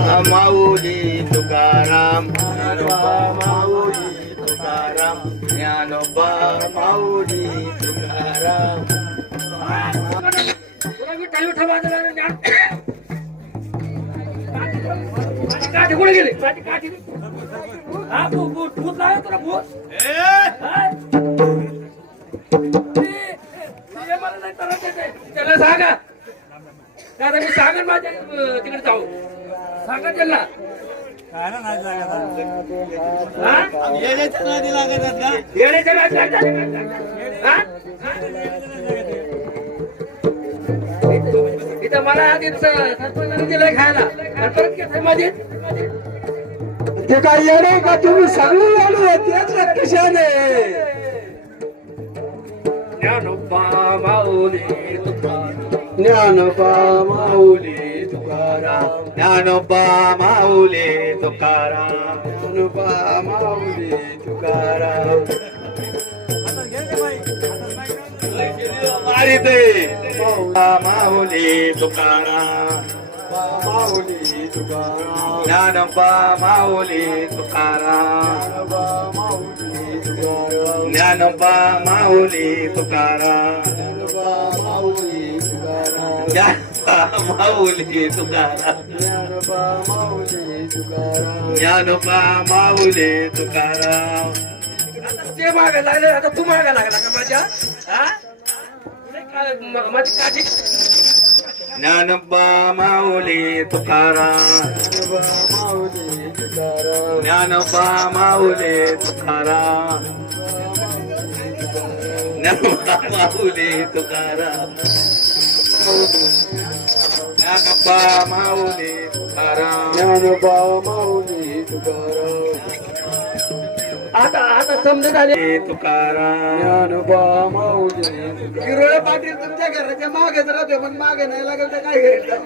माऊली तुकाराम ज्ञानोबा माऊली तुकाराम ज्ञानोबा माऊली तुकाराम काठी कुठे गेले काठी हा भूत भूत लावा तुला भूत मला नाही तरच येते त्याला सांगा दादा मी सांगेन माझ्या तिकडे जाऊ सांगा त्याला काय नाही लागत येण्याच्या नादी लागतात का येण्याच्या नादी लागतात इथं मला आधी सरपंचाने दिलंय खायला आणि परत घेतोय माझे ते काय येणे का तुम्ही सगळे येणे तेच कशाने ज्ञानोबा माऊली तुकाराम ज्ञानोबा माऊली तुकाराम ज्ञानोबा माऊली तुकाराम ज्ञानोबा माऊली तुकाराम मारी ते माऊली तुकाराम माऊली तुकाराम ज्ञानोबा माऊली तुकाराम ज्ञानोबा माऊली तुकाराम ज्ञानोबा माऊली तुकाराम ज्ञानोबा माऊली तुकाराम ज्ञानोबा माऊली तुकाराम ते मागे लागले आता तू मागे लागला का माझ्या हा माझी काठी ज्ञानोबा माऊली तुकाराम ज्ञानोबा माऊली ज्ञानोबा तुकाराम माऊली तुकाराम ज्ञानोबा माऊली तुकाराम ज्ञानोबा माऊली तुकाराम आता समजत आले तुकाराम ज्ञानोबा माऊली किरोळे पाटील तुमच्या घराच्या मागेच राहते पण मागे नाही लागेल तर काय घ्यायचं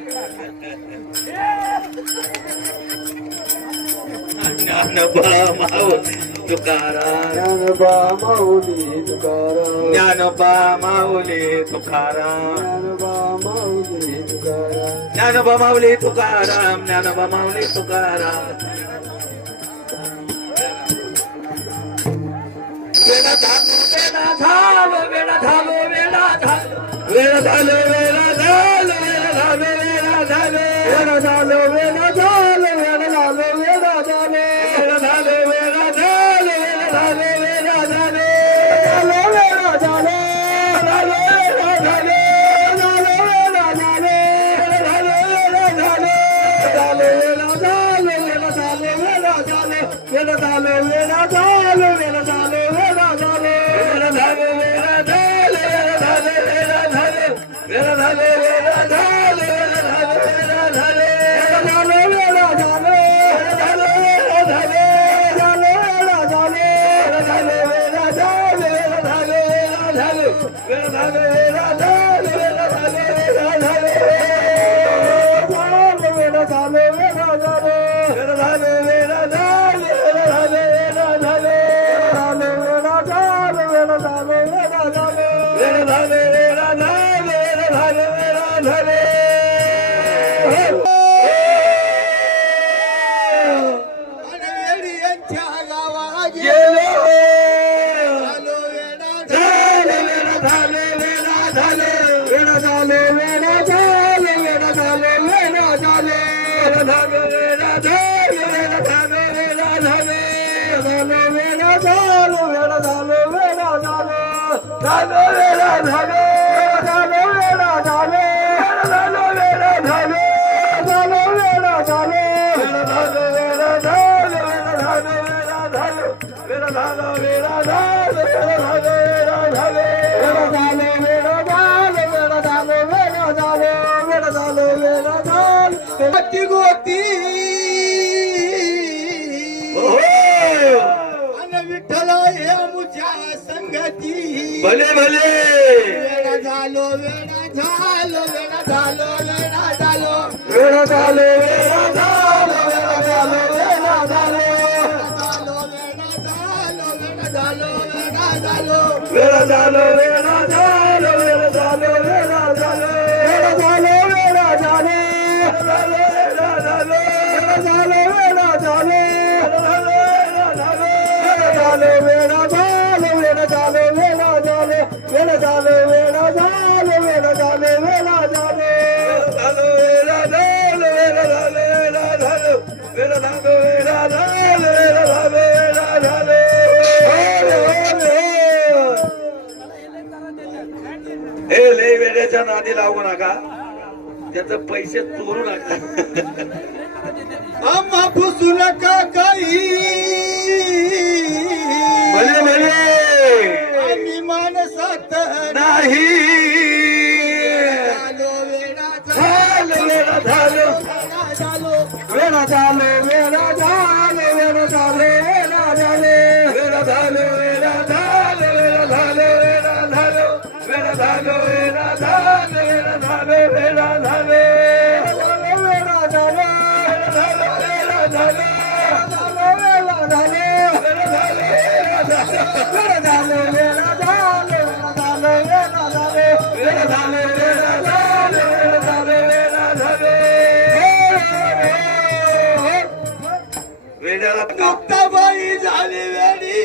ज्ञानोबा माऊली तुकाराम ज्ञानोबा माऊली तुकाराम ज्ञानोबा माऊली तुकाराम ज्ञानोबा माऊली तुकाराम ज्ञानोबा माऊली तुकाराम वेळा झालो वेळा झालो वेळा झालो वेळा झालो वेळ झालो वेळ झालो वेळ झालो वेळ झालो वेळ झालो वेळ झालो वेळ झालो वेळ झालो वेळ झालो वेळ झालो वेळ झालो वेळ झालो वेळ झालो गोती विठ्ठल हे मुझ्या संगती भले भले वेळा झालो वेळा झालो वेळा झालो वेळा झालो वेळ झालो वेळ झालो वेळा झालो वेळा झालो झालो वेळा झालो वेळा झालो वेळ झालो वेळ झालो वेळ झालो वेळ झालो वेळा झालो वेळा झालो वेळ झालो झालो वेळा झालो वेळा झालो वेळा झालो वेळा झालो वेळा झालो वेळा झालो वेळा झालो वेळा झालो हे लय वेळेच्या नादी लागू नका त्याचे पैसे चोरू नका आम्हा फुसू नका काही भले भले आम्ही माणसात नाही झालो वेळा झालं वेळा झालं झालो वेळा झालो वेळा झालो वेळा झालो वेळा झालो वेळा झालं वेळा झालं वेळा झालं वेळा झालं वेळा झालं वेळा झालं वेळा झालं वेळा झालं वेळा झालो वेळा झालं वेळा झालो वेळा झालं वेळा झालो वेळा झालो वेळा झालो वेळा झालो वेळा झालं वेळा झालं वेळा झालं वेळाला मुक्ताबाई झाली वेळी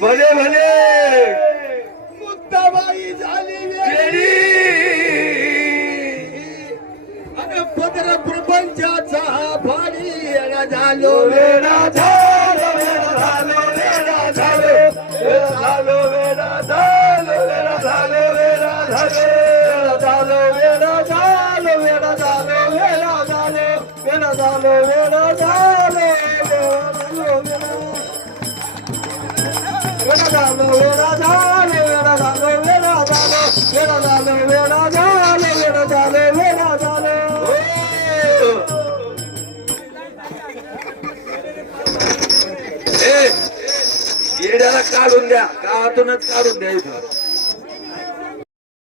भले भले मुक्ताबाई झाली वेळी आणि पदर प्रपंचाचा भारी येणा झालो वेळा झालं वेळा झालं वेळा झालं वेळा झालं वेळा झालं वेळा झालं वेळा झालं वेळा झालो वेळा झालो वेळा झालो वेळा झालो वेळा झालो वेळा झालो वेळा झालो वेळा झालो वेळा झालो वेळा झालो वेळा झालो वेळा झालो वेळा झालो येड्याला काढून द्या का आतूनच काढून द्या इथं